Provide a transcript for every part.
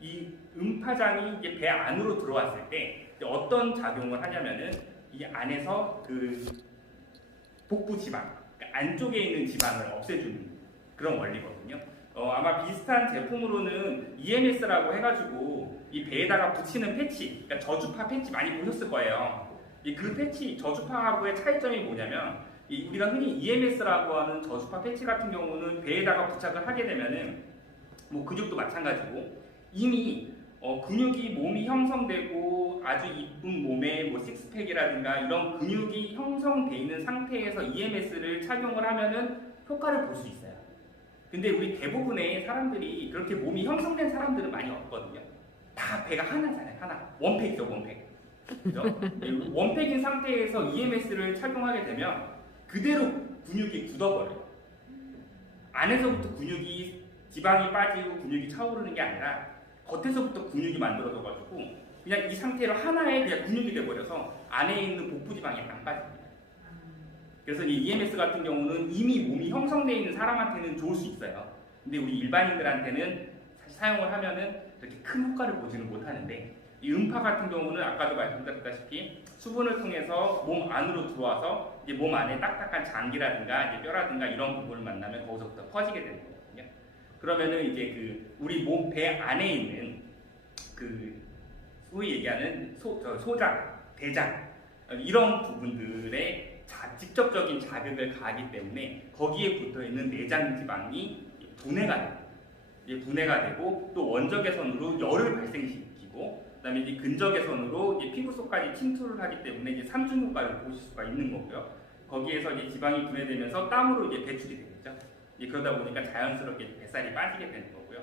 이 음파장이 이제 배 안으로 들어왔을 때 어떤 작용을 하냐면은 이 안에서 그 복부 지방, 그러니까 안쪽에 있는 지방을 없애주는 그런 원리거든요. 아마 비슷한 제품으로는 EMS라고 해가지고 이 배에다가 붙이는 패치, 그러니까 저주파 패치 많이 보셨을 거예요. 그 패치, 저주파하고의 차이점이 뭐냐면 우리가 흔히 EMS라고 하는 저주파 패치 같은 경우는 배에다가 부착을 하게 되면은 뭐 근육도 마찬가지고 이미 근육이 몸이 형성되고 아주 이쁜 몸에 뭐 식스팩이라든가 이런 근육이 형성돼 있는 상태에서 EMS를 착용을 하면은 효과를 볼 수 있어요. 근데 우리 대부분의 사람들이 그렇게 몸이 형성된 사람들은 많이 없거든요. 다 배가 하나잖아요. 하나. 원팩이죠, 원팩. 그죠? 원팩인 상태에서 EMS를 착용하게 되면 그대로 근육이 굳어버려요. 안에서부터 근육이 지방이 빠지고 근육이 차오르는 게 아니라 겉에서부터 근육이 만들어져가지고 그냥 이 상태로 하나의 그냥 근육이 돼버려서 안에 있는 복부 지방이 안 빠집니다. 그래서 이 EMS 같은 경우는 이미 몸이 형성되어 있는 사람한테는 좋을 수 있어요. 근데 우리 일반인들한테는 사실 사용을 하면은 그렇게 큰 효과를 보지는 못하는데 이 음파 같은 경우는 아까도 말씀드렸다시피 수분을 통해서 몸 안으로 들어와서 이제 몸 안에 딱딱한 장기라든가 이제 뼈라든가 이런 부분을 만나면 거기서부터 퍼지게 되는 거거든요. 그러면은 이제 그 우리 몸 배 안에 있는 그 소위 얘기하는 소장, 대장 이런 부분들의 직접적인 자극을 가하기 때문에 거기에 붙어 있는 내장 지방이 분해가 됩니다. 분해가 되고 또 원적외선으로 열을 발생시키고 그다음에 이제 근적외선으로 이제 피부 속까지 침투를 하기 때문에 이제 삼중 효과를 보실 수가 있는 거고요. 거기에서 이제 지방이 분해되면서 땀으로 이제 배출이 되겠죠. 그러다 보니까 자연스럽게 뱃살이 빠지게 되는 거고요.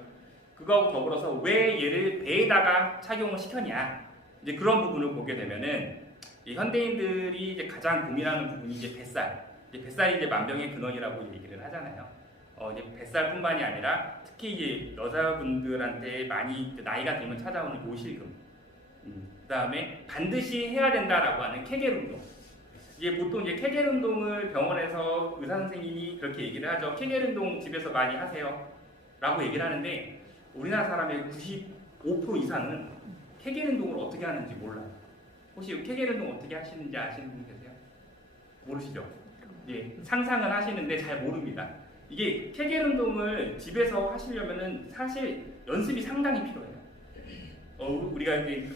그거하고 더불어서 왜 얘를 배에다가 착용을 시켰냐 이제 그런 부분을 보게 되면은 현대인들이 이제 가장 고민하는 부분이 이제 뱃살. 뱃살이 이제 만병의 근원이라고 얘기를 하잖아요. 이제 뱃살뿐만이 아니라 특히 이제 여자분들한테 많이 나이가 들면 찾아오는 요실금. 그다음에 반드시 해야 된다라고 하는 케겔 운동. 이게 보통 이제 케겔 운동을 병원에서 의사 선생님이 그렇게 얘기를 하죠. 케겔 운동 집에서 많이 하세요라고 얘기를 하는데 우리나라 사람의 95% 이상은 케겔 운동을 어떻게 하는지 몰라요. 혹시 케겔 운동 어떻게 하시는지 아시는 분 계세요? 모르시죠? 예, 상상은 하시는데 잘 모릅니다. 이게 케겔 운동을 집에서 하시려면은 사실 연습이 상당히 필요해요. 우리가 이제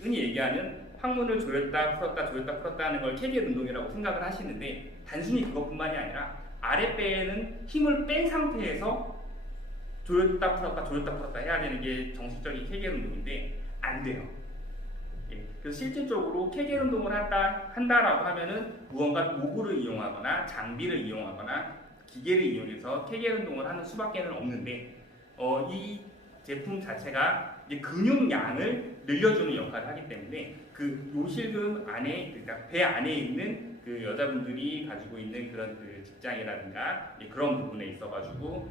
흔히 얘기하는 항문을 조였다 풀었다 조였다 풀었다 하는 걸 케겔 운동이라고 생각을 하시는데 단순히 그것뿐만이 아니라 아랫배에는 힘을 뺀 상태에서 조였다 풀었다 조였다 풀었다 해야 되는 게 정식적인 케겔 운동인데 안 돼요. 그래서 실질적으로 케겔 운동을 한다라고 하면은 무언가 도구를 이용하거나 장비를 이용하거나 기계를 이용해서 케겔 운동을 하는 수밖에는 없는데 이 제품 자체가 이제 근육량을 늘려주는 역할을 하기 때문에 그 요실금 안에 그러니까 배 안에 있는 그 여자분들이 가지고 있는 그런 그 직장이라든가 그런 부분에 있어가지고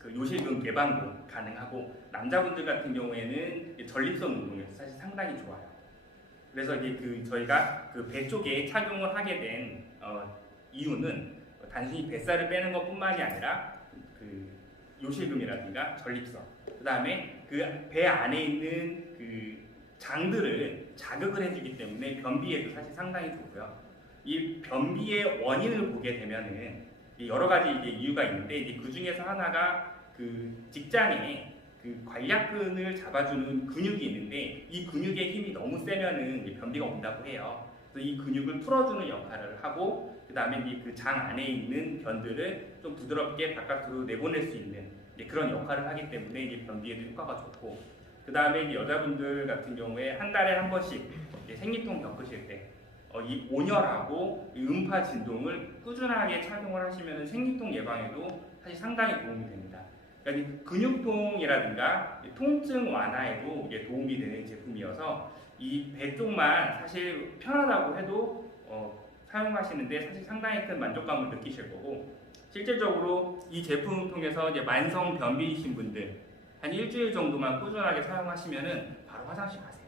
그 요실금 개방도 가능하고 남자분들 같은 경우에는 전립선 운동에서 사실 상당히 좋아요. 그래서 이제 저희가 그 배 쪽에 착용을 하게 된 이유는 단순히 뱃살을 빼는 것뿐만이 아니라 그 요실금이라든가 전립선, 그 다음에 그 배 안에 있는 그 장들을 자극을 해주기 때문에 변비에도 사실 상당히 좋고요. 이 변비의 원인을 보게 되면은 여러 가지 이제 이유가 있는데 이제 그 중에서 하나가 그 직장에 그 관략근을 잡아주는 근육이 있는데 이 근육의 힘이 너무 세면은 이제 변비가 온다고 해요. 그래서 이 근육을 풀어주는 역할을 하고 그 다음에 그 장 안에 있는 변들을 좀 부드럽게 바깥으로 내보낼 수 있는 그런 역할을 하기 때문에 이제 변비에도 효과가 좋고 그 다음에 여자분들 같은 경우에 한 달에 한 번씩 생리통 겪으실 때 이 온열하고 이 음파 진동을 꾸준하게 착용을 하시면 생리통 예방에도 사실 상당히 도움이 됩니다. 그러니까 근육통이라든가 통증 완화에도 도움이 되는 제품이어서 이 배 쪽만 사실 편하다고 해도 사용하시는데 사실 상당히 큰 만족감을 느끼실 거고 실질적으로 이 제품을 통해서 이제 만성 변비이신 분들 한 일주일 정도만 꾸준하게 사용하시면은 바로 화장실 가세요.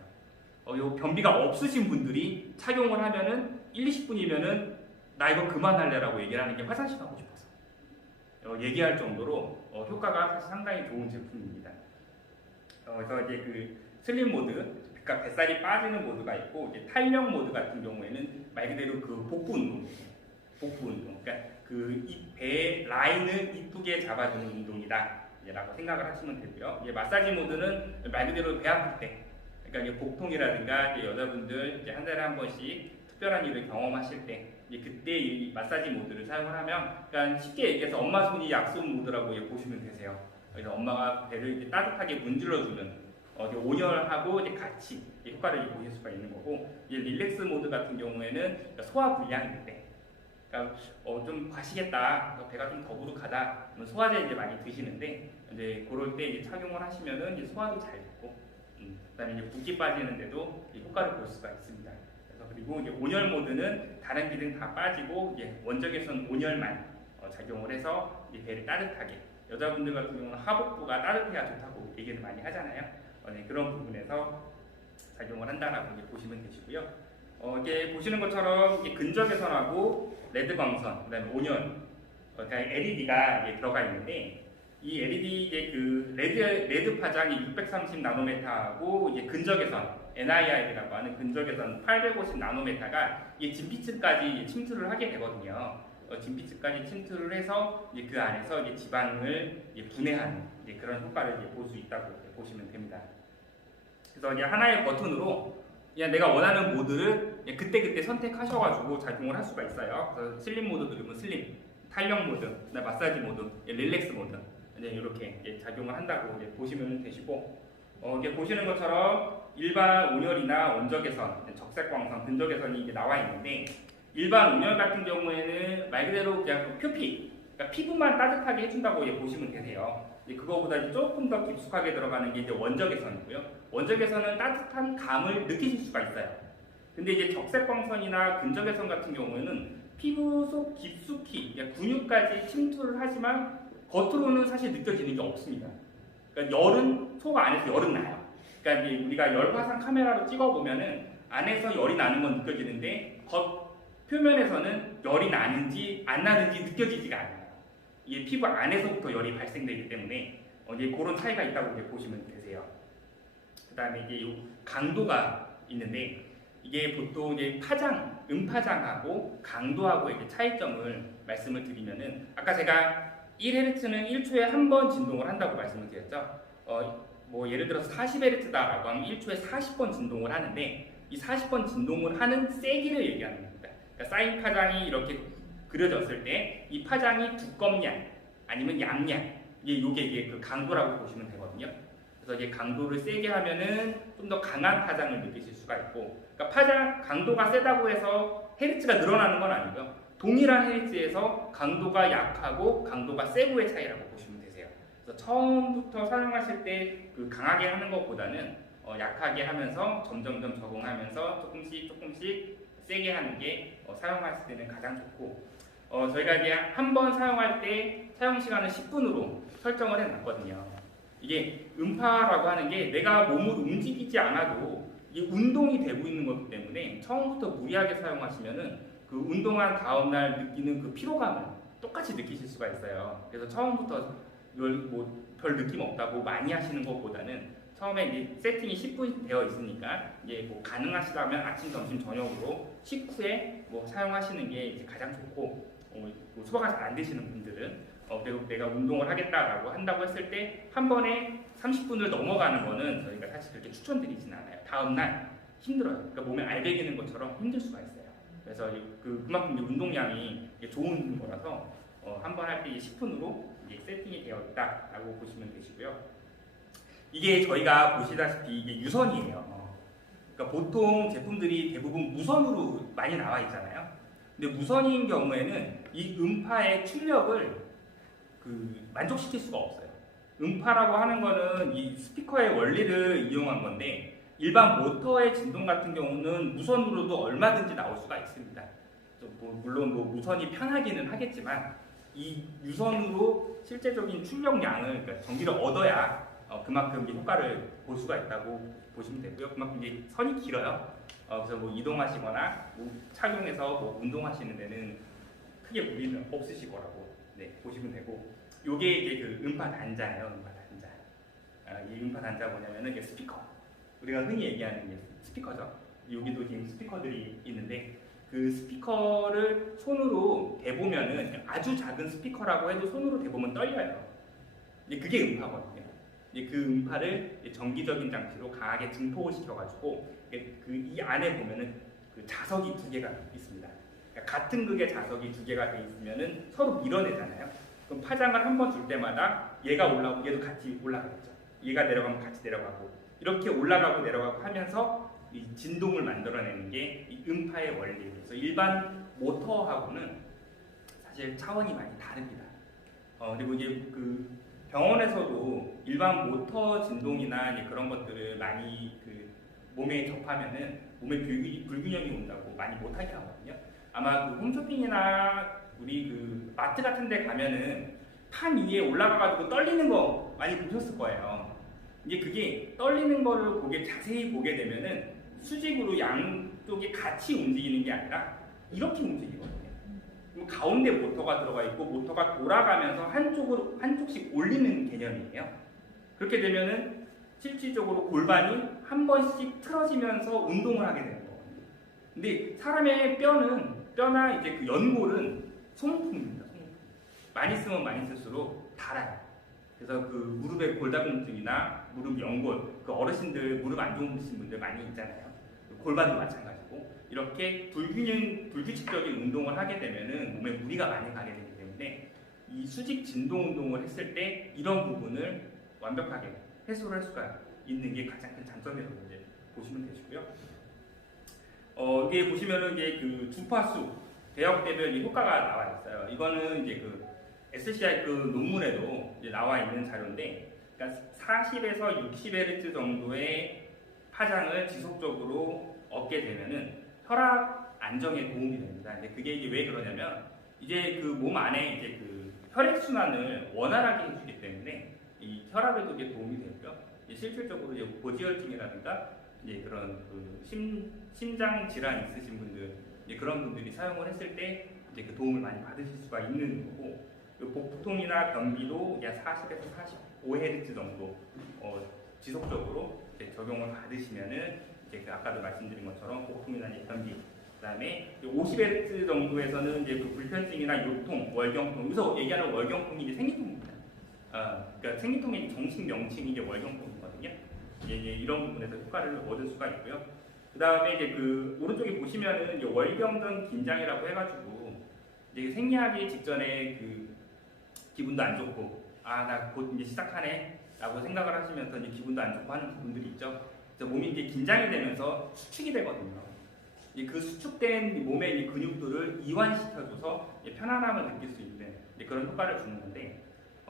요 변비가 없으신 분들이 착용을 하면은 1, 20분이면은 나 이거 그만할래라고 얘기를 하는 게 화장실 가고 싶어서 얘기할 정도로 효과가 사실 상당히 좋은 제품입니다. 그래서 이제 그 슬림 모드, 그러니까 뱃살이 빠지는 모드가 있고 이제 탄력 모드 같은 경우에는 말 그대로 그 복부 운동이에요. 복부 운동. 그러니까 그 배 라인을 이쁘게 잡아주는 운동이다라고 생각을 하시면 되고요. 이제 마사지 모드는 말 그대로 배 아플 때, 그러니까 이제 복통이라든가 이제 여자분들 이제 한 달에 한 번씩 특별한 일을 경험하실 때 이제 그때 이 마사지 모드를 사용을 하면, 그러니까 쉽게 얘기해서 엄마 손이 약손 모드라고 보시면 되세요. 그래서 엄마가 배를 이제 따뜻하게 문질러주는 온열하고 이제 같이 효과를 보실 수가 있는 거고, 이제 릴렉스 모드 같은 경우에는 소화 불량일 때, 그러니까 좀 과시겠다, 배가 좀 더부룩하다, 소화제 이제 많이 드시는데 이제 그럴 때 이제 착용을 하시면은 이제 소화도 잘 되고, 그다음에 이제 붓기 빠지는데도 효과를 볼 수가 있습니다. 그래서 그리고 이제 온열 모드는 다른 기능 다 빠지고 이제 원적외선 온열만 작용을 해서 이제 배를 따뜻하게, 여자분들 같은 경우는 하복부가 따뜻해야 좋다고 얘기를 많이 하잖아요. 네, 그런 부분에서 작용을 한다라고 이제 보시면 되시고요. 이게 보시는 것처럼 이게 근적외선하고 레드 광선, 그다음에 온열, 그러니까 LED가 이제 들어가 있는데, 이 LED 이제 그 레드 파장이 630 나노메타하고 이제 근적외선 NIR이라고 하는 근적외선 850 나노메타가 이 진피층까지 침투를 하게 되거든요. 진피층까지 침투를 해서 이제 그 안에서 이제 지방을 이제 분해하는 이제 그런 효과를 볼 수 있다고 보시면 됩니다. 그래서 이제 하나의 버튼으로 그냥 내가 원하는 모드를 그때그때 선택하셔가지고 작용을 할 수가 있어요. 그래서 슬림 모드 누르면 슬림, 탄력 모드, 마사지 모드, 릴렉스 모드 이제 이렇게 작용을 한다고 이제 보시면 되시고, 이게 보시는 것처럼 일반 온열이나 원적외선, 적색광선, 근적외선이 이제 나와 있는데, 일반 온열 같은 경우에는 말 그대로 그냥 표피, 그러니까 피부만 따뜻하게 해준다고 보시면 되세요. 그거보다 이제 조금 더 깊숙하게 들어가는 게 이제 원적외선이고요. 원적외선은 따뜻한 감을 느끼실 수가 있어요. 근데 이제 적색광선이나 근적외선 같은 경우에는 피부 속 깊숙이 근육까지 침투를 하지만 겉으로는 사실 느껴지는 게 없습니다. 그러니까 열은 속 안에서 열은 나요. 그러니까 이제 우리가 열 화상 카메라로 찍어 보면은 안에서 열이 나는 건 느껴지는데 겉 표면에서는 열이 나는지 안 나는지 느껴지지가 않아요. 이게 피부 안에서부터 열이 발생되기 때문에 이제 그런 차이가 있다고 이제 보시면 되세요. 그다음에 이제 요 강도가 있는데, 이게 보통 이제 파장, 음파장하고 강도하고 이제 차이점을 말씀을 드리면은, 아까 제가 1Hz는 1초에 한 번 진동을 한다고 말씀을 드렸죠. 뭐 예를 들어서 40Hz다라고 하면 1초에 40번 진동을 하는데, 이 40번 진동을 하는 세기를 얘기하는 겁니다. 그러니까 사인 파장이 이렇게 그려졌을 때 이 파장이 두껍냐 아니면 얇냐, 이게 그 강도라고 보시면 되거든요. 그래서 이제 강도를 세게 하면은 좀 더 강한 파장을 느끼실 수가 있고, 그러니까 파장 강도가 세다고 해서 헤르츠가 늘어나는 건 아니고요. 동일한 헤르츠에서 강도가 약하고 강도가 세고의 차이라고 보시면 되세요. 그래서 처음부터 사용하실 때 그 강하게 하는 것보다는 약하게 하면서 점점 적응하면서 조금씩 세게 하는 게 사용하실 때는 가장 좋고, 저희가 이제 한 번 사용할 때 사용 시간은 10분으로 설정을 해놨거든요. 이게 음파라고 하는 게 내가 몸을 움직이지 않아도 이게 운동이 되고 있는 거기 때문에 처음부터 무리하게 사용하시면은 그 운동한 다음 날 느끼는 그 피로감을 똑같이 느끼실 수가 있어요. 그래서 처음부터 별 느낌 없다고 많이 하시는 것보다는 처음에 이제 세팅이 10분 되어 있으니까 이제 뭐 가능하시다면 아침, 점심, 저녁으로 식후에 뭐 사용하시는 게 이제 가장 좋고, 뭐 소화가 잘 안 되시는 분들은 그리고 내가 운동을 하겠다라고 한다고 했을 때 한 번에 30분을 넘어가는 거는 저희가 사실 그렇게 추천드리진 않아요. 다음날 힘들어요. 그러니까 몸에 알배기는 것처럼 힘들 수가 있어요. 그래서 그만큼 운동량이 좋은 거라서 한 번 할 때 10분으로 세팅이 되어 있다라고 보시면 되시고요. 이게 저희가 보시다시피 이게 유선이에요. 그러니까 보통 제품들이 대부분 무선으로 많이 나와 있잖아요. 근데 무선인 경우에는 이 음파의 출력을 만족시킬 수가 없어요. 음파라고 하는 거는 이 스피커의 원리를 이용한 건데, 일반 모터의 진동 같은 경우는 무선으로도 얼마든지 나올 수가 있습니다. 물론 무선이 편하기는 하겠지만 이 유선으로 실제적인 출력량을, 그러니까 전기를 얻어야 그만큼 효과를 볼 수가 있다고 보시면 되고요. 그만큼 이제 선이 길어요. 그래서 이동하시거나 착용해서 운동하시는 데는 크게 무리는 없으실 거라고 보시면 되고, 요게 이제 그 음파 단자예요. 음파 단자. 이 음파 단자가 뭐냐면은 이게 스피커. 우리가 흔히 얘기하는 게 스피커죠. 여기도 지금 스피커들이 있는데 그 스피커를 손으로 대보면은 아주 작은 스피커라고 해도 손으로 대보면 떨려요. 그게 음파거든요. 그 음파를 정기적인 장치로 강하게 증폭을 시켜가지고 이 안에 보면은 그 자석이 두 개가 있습니다. 그러니까 같은 극의 자석이 두 개가 돼 있으면은 서로 밀어내잖아요. 그럼 파장을 한 번 줄 때마다 얘가 올라오고 얘도 같이 올라가겠죠. 얘가 내려가면 같이 내려가고 이렇게 올라가고 내려가고 하면서 이 진동을 만들어내는 게 이 음파의 원리예요. 그래서 일반 모터하고는 사실 차원이 많이 다릅니다. 그리고 이제 그 병원에서도 일반 모터 진동이나 이제 그런 것들을 많이 그 몸에 접하면은 몸에 불균형이 온다고 많이 못하게 하거든요. 아마 그 홈쇼핑이나 우리 그 마트 같은 데 가면은 판 위에 올라가가지고 떨리는 거 많이 보셨을 거예요. 이제 그게 떨리는 거를 자세히 보게 되면은 수직으로 양쪽이 같이 움직이는 게 아니라 이렇게 움직이거든요. 가운데 모터가 들어가 있고 모터가 돌아가면서 한쪽씩 올리는 개념이에요. 그렇게 되면은 실질적으로 골반이 한 번씩 틀어지면서 운동을 하게 되는 거거든요. 근데 사람의 뼈나 이제 그 연골은 소모품입니다. 많이 쓰면 많이 쓸수록 닳아요. 그래서 그 무릎의 골다공증이나 무릎 연골, 그 어르신들 무릎 안 좋으신 분들 많이 있잖아요. 골반도 마찬가지고 이렇게 불규칙적인 운동을 하게 되면은 몸에 무리가 많이 가게 되기 때문에 이 수직 진동 운동을 했을 때 이런 부분을 완벽하게 해소를 할 수가 있는 게 가장 큰 장점이라고 이제 보시면 되시고요. 이게 보시면은 이제 그 주파수 대역대별 이 효과가 나와 있어요. 이거는 이제 그 SCI 그 논문에도 이제 나와 있는 자료인데, 그러니까 40에서 60Hz 정도의 파장을 지속적으로 얻게 되면은 혈압 안정에 도움이 됩니다. 근데 그게 이제 왜 그러냐면 이제 그 몸 안에 이제 그 혈액 순환을 원활하게 해주기 때문에 이 혈압에도 이게 도움이 되고요. 실질적으로 이제 고지혈증이라든가 이제 그런 그 심장 질환 있으신 분들 이제 그런 분들이 사용을 했을 때 이제 그 도움을 많이 받으실 수가 있는 거고, 복통이나 변비도 40에서 45Hz 정도 지속적으로 이제 적용을 받으시면은 이제 그 아까도 말씀드린 것처럼 복통이나 변비, 그다음에 50Hz 정도에서는 이제 그 불편증이나 요통, 월경통, 여기서 얘기하는 월경통이 이제 생리통입니다. 그러니까 생리통의 정식 명칭이 이제 월경통이거든요. 이제 이런 부분에서 효과를 얻을 수가 있고요. 그 다음에 이제 그 오른쪽에 보시면은 이제 월경전 긴장이라고 해가지고 이제 생리하기 직전에 그 기분도 안 좋고 나 곧 이제 시작하네라고 생각을 하시면서 이제 기분도 안 좋고 하는 부분들이 있죠. 그래서 몸이 이제 긴장이 되면서 수축이 되거든요. 그 수축된 몸의 이 근육들을 이완시켜줘서 편안함을 느낄 수 있는 그런 효과를 주는 건데,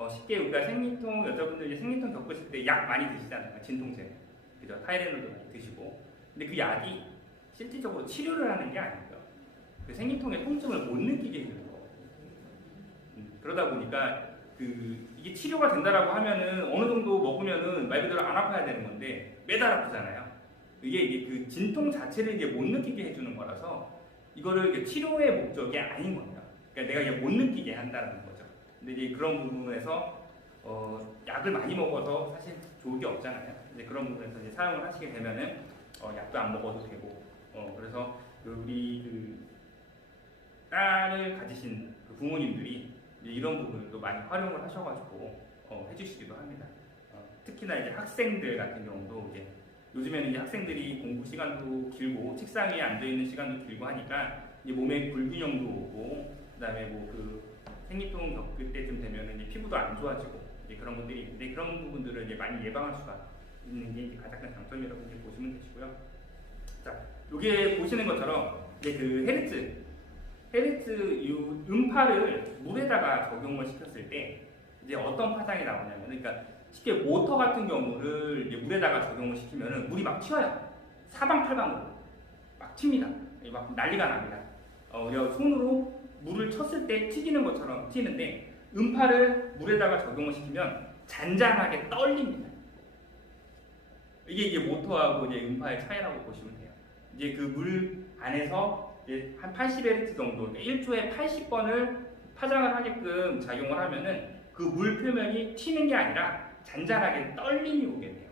쉽게 우리가 생리통, 여자분들 이제 생리통 겪으실 때 약 많이 드시잖아요. 진통제, 그죠? 타이레놀도 많이 드시고. 근데 그 약이 실질적으로 치료를 하는 게 아니고요. 그 생리통의 통증을 못 느끼게 해주는 거거든요. 그러다 보니까 이게 치료가 된다라고 하면은 어느 정도 먹으면은 말 그대로 안 아파야 되는 건데 매달 아프잖아요. 이게 그 진통 자체를 이제 못 느끼게 해주는 거라서 이거를 이제 치료의 목적이 아닌 겁니다. 그러니까 내가 이제 못 느끼게 한다는 거죠. 근데 이제 그런 부분에서 약을 많이 먹어서 사실 좋을 게 없잖아요. 이제 그런 부분에서 이제 사용을 하시게 되면은 약도 안 먹어도 되고, 그래서 우리 그 딸을 가지신 그 부모님들이 이제 이런 부분도 많이 활용을 하셔가지고 해주시기도 합니다. 특히나 이제 학생들 같은 경우도 이제 요즘에는 이제 학생들이 공부 시간도 길고 책상 위에 앉아 있는 시간도 길고 하니까 이제 몸에 불균형도 오고, 그다음에 뭐 그 생리통 겪을 때쯤 되면은 이제 피부도 안 좋아지고 이제 그런 것들이 있는데, 그런 부분들을 이제 많이 예방할 수가 있는 게 이제 가장 큰 장점이라고 이제 보시면 되시고요. 자, 여기에 보시는 것처럼 이제 그 헤르츠 이 음파를 물에다가 적용을 시켰을 때 이제 어떤 파장이 나오냐면, 그러니까 쉽게 모터 같은 경우를 이제 물에다가 적용을 시키면은 물이 막 튀어요. 사방팔방으로 막 튑니다. 막 난리가 납니다. 손으로 물을 쳤을 때 튀기는 것처럼 튀는데, 음파를 물에다가 적용을 시키면 잔잔하게 떨립니다. 이게 모터하고 이제 음파의 차이라고 보시면 돼요. 이제 그 물 안에서 이제 한 80Hz 정도, 1초에 80번을 파장을 하게끔 작용을 하면은 그 물 표면이 튀는 게 아니라 잔잔하게 떨림이 오게 돼요.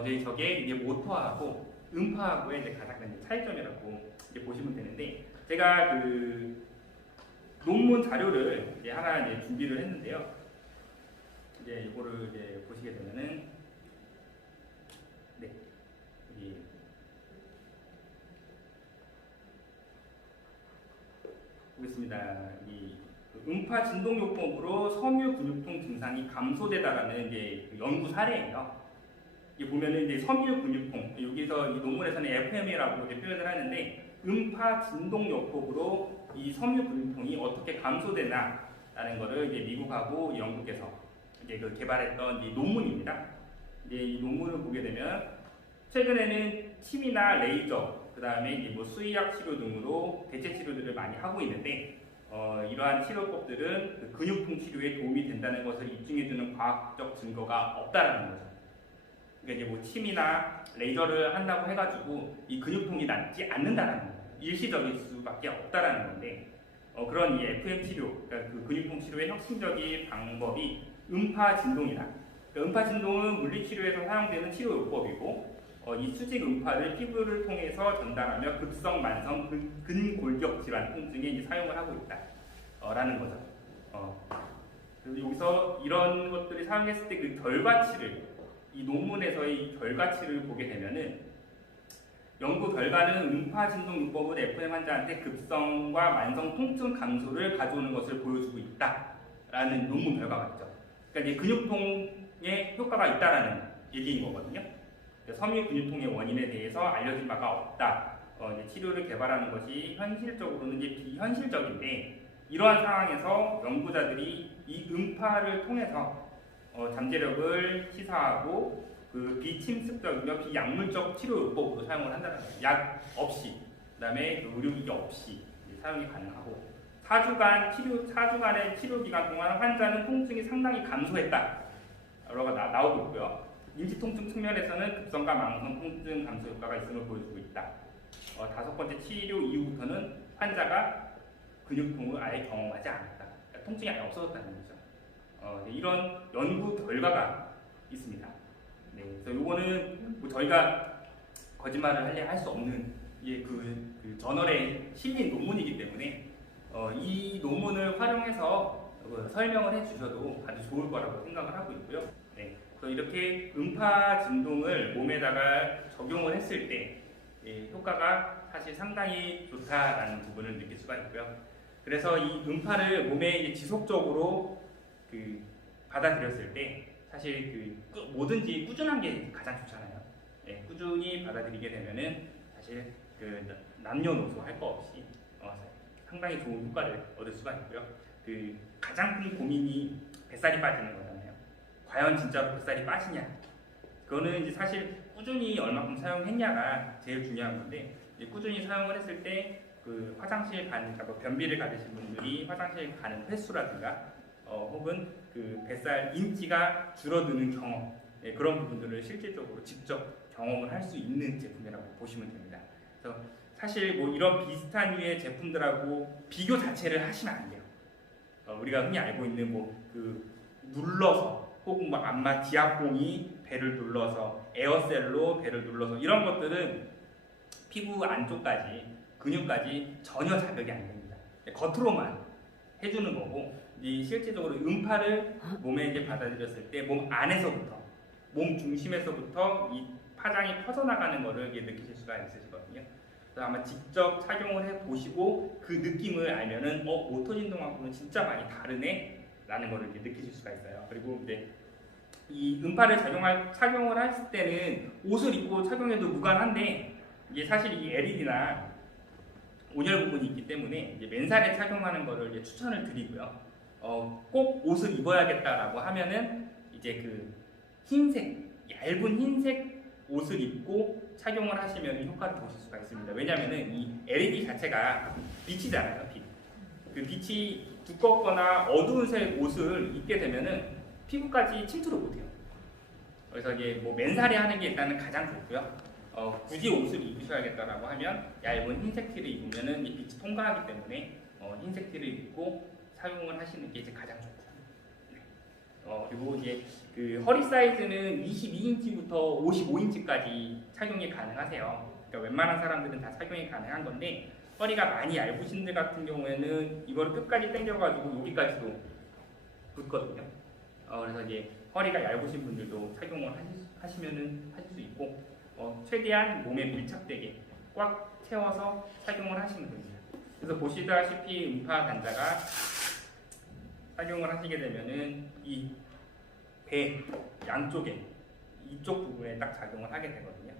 이제 저게 이제 모터하고 음파하고의 이제 가장 큰 차이점이라고 이제 보시면 되는데, 제가 그 논문 자료를 이제 하나 이제 준비를 했는데요. 이제 이거를 이제 보시게 되면은, 네, 여기 보겠습니다. 이 음파 진동요법으로 섬유 근육통 증상이 감소되다라는 이제 그 연구 사례예요. 이 보면은 이제 섬유 근육통, 여기서 이 논문에서는 FM이라고 이제 표현을 하는데, 음파 진동요법으로 이 섬유 근육통이 어떻게 감소되나라는 거를 이제 미국하고 영국에서 이제 그 개발했던 이 논문입니다. 이제 이 논문을 보게 되면 최근에는 침이나 레이저, 그 다음에 이제 뭐 수의학 치료 등으로 대체 치료들을 많이 하고 있는데, 이러한 치료법들은 그 근육통 치료에 도움이 된다는 것을 입증해주는 과학적 증거가 없다라는 거죠. 그러니까 이제 뭐 침이나 레이저를 한다고 해가지고 이 근육통이 낫지 않는다라는 거예요. 일시적일 수밖에 없다라는 건데, 그런 이 FM 치료, 그러니까 그 근육통 치료의 혁신적인 방법이 음파 진동이다. 그러니까 음파 진동은 물리치료에서 사용되는 치료요법이고, 이 수직 음파를 피부를 통해서 전달하며 급성, 만성, 근골격 질환 통증에 이제 사용을 하고 있다라는 거죠. 그래서 여기서 이런 것들이 사용했을 때 그 결과치를, 이 논문에서의 결과치를 보게 되면은, 연구 결과는 음파 진동 요법은 FM 환자한테 급성과 만성 통증 감소를 가져오는 것을 보여주고 있다라는 논문 결과가 있죠. 그러니까 이제 근육통에 효과가 있다라는 얘기인 거거든요. 섬유 근육통의 원인에 대해서 알려진 바가 없다. 이제 치료를 개발하는 것이 현실적으로는 이제 비현실적인데, 이러한 상황에서 연구자들이 이 음파를 통해서 잠재력을 시사하고 그 비침습적이며 비약물적 치료요법으로 사용을 한다는 거예요. 약 없이, 그다음에 그 의료기기 없이 사용이 가능하고, 4주간의 치료 기간 동안 환자는 통증이 상당히 감소했다라고 나오고 있고요. 인지통증 측면에서는 급성과 만성 통증 감소 효과가 있음을 보여주고 있다. 5번째, 치료 이후부터는 환자가 근육통을 아예 경험하지 않았다. 그러니까 통증이 아예 없어졌다는 거죠. 이런 연구 결과가 있습니다. 네, 그래서 요거는 뭐 저희가 거짓말을 하려 할 수 없는 그 저널에 실린 논문이기 때문에 이 논문을 활용해서 설명을 해주셔도 아주 좋을 거라고 생각을 하고 있고요. 네, 그래서 이렇게 음파 진동을 몸에다가 적용을 했을 때 효과가 사실 상당히 좋다라는 부분을 느낄 수가 있고요. 그래서 이 음파를 몸에 이제 지속적으로 그 받아들였을 때 사실 뭐든지 꾸준한 게 가장 좋잖아요. 네, 꾸준히 받아들이게 되면은 사실 그 남녀노소 할 거 없이 상당히 좋은 효과를 얻을 수가 있고요. 그 가장 큰 고민이 뱃살이 빠지는 거잖아요. 과연 진짜로 뱃살이 빠지냐? 그거는 이제 사실 꾸준히 얼마큼 사용했냐가 제일 중요한 건데, 꾸준히 사용을 했을 때 그 화장실 가는, 그러니까 뭐 변비를 가지신 분들이 화장실 가는 횟수라든가 혹은 그 뱃살 인치가 줄어드는 경험, 그런 부분들을 실질적으로 직접 경험을 할 수 있는 제품이라고 보시면 됩니다. 그래서 사실 뭐 이런 비슷한 류의 제품들하고 비교 자체를 하시면 안 돼요. 우리가 흔히 알고 있는 뭐 그 눌러서, 혹은 뭐 안마 지압봉이 배를 눌러서, 에어셀로 배를 눌러서, 이런 것들은 피부 안쪽까지, 근육까지 전혀 자극이 안 됩니다. 겉으로만 해주는 거고, 이 실질적으로 음파를 몸에 이제 받아들였을 때 몸 안에서부터, 몸 중심에서부터 이 파장이 퍼져나가는 거를 느끼실 수가 있으시거든요. 그래서 아마 직접 착용을 해 보시고 그 느낌을 알면은 모터 진동하고는 진짜 많이 다르네 라는 거를 이제 느끼실 수가 있어요. 그리고 이제 이 음파를 착용을 했을 때는 옷을 입고 착용해도 무관한데, 이게 사실 이 LED나 온열 부분이 있기 때문에 이제 맨살에 착용하는 거를 이제 추천을 드리고요. 꼭 옷을 입어야겠다라고 하면은 이제 그 흰색, 얇은 흰색 옷을 입고 착용을 하시면 효과를 보실 수가 있습니다. 왜냐하면은 이 LED 자체가 빛이잖아요. 그 빛이 두껍거나 어두운 색 옷을 입게 되면은 피부까지 침투를 못해요. 그래서 이게 뭐 맨살에 하는 게 일단은 가장 좋고요. 굳이 옷을 입으셔야겠다라고 하면 얇은 흰색 티를 입으면은 이 빛이 통과하기 때문에 흰색 티를 입고 사용을 하시는 게 이제 가장 좋고요. 네. 그리고 이제 그 허리 사이즈는 22인치부터 55인치까지 착용이 가능하세요. 그러니까 웬만한 사람들은 다 착용이 가능한 건데 허리가 많이 얇으신 분들 같은 경우에는 이거를 끝까지 당겨가지고 여기까지도 붙거든요. 그래서 이제 허리가 얇으신 분들도 착용을 하시면은 하실 수 있고 최대한 몸에 밀착되게 꽉 채워서 착용을 하시면 됩니다. 그래서 보시다시피 음파 단자가 착용을 하시게 되면은 이 배 양쪽에 이쪽 부분에 딱 작용을 하게 되거든요.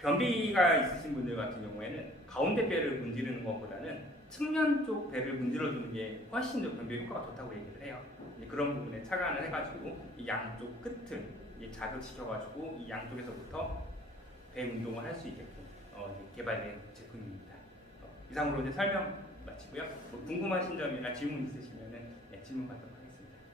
변비가 있으신 분들 같은 경우에는 가운데 배를 문지르는 것보다는 측면 쪽 배를 문질러주는 게 훨씬 더 변비 효과가 좋다고 얘기를 해요. 그런 부분에 착안을 해가지고 이 양쪽 끝을 자극시켜가지고 이 양쪽에서부터 배 운동을 할 수 있게끔 개발된 제품입니다. 이상으로 이제 설명 마치고요. 뭐 궁금하신 점이나 질문 있으시면은 질문 받도록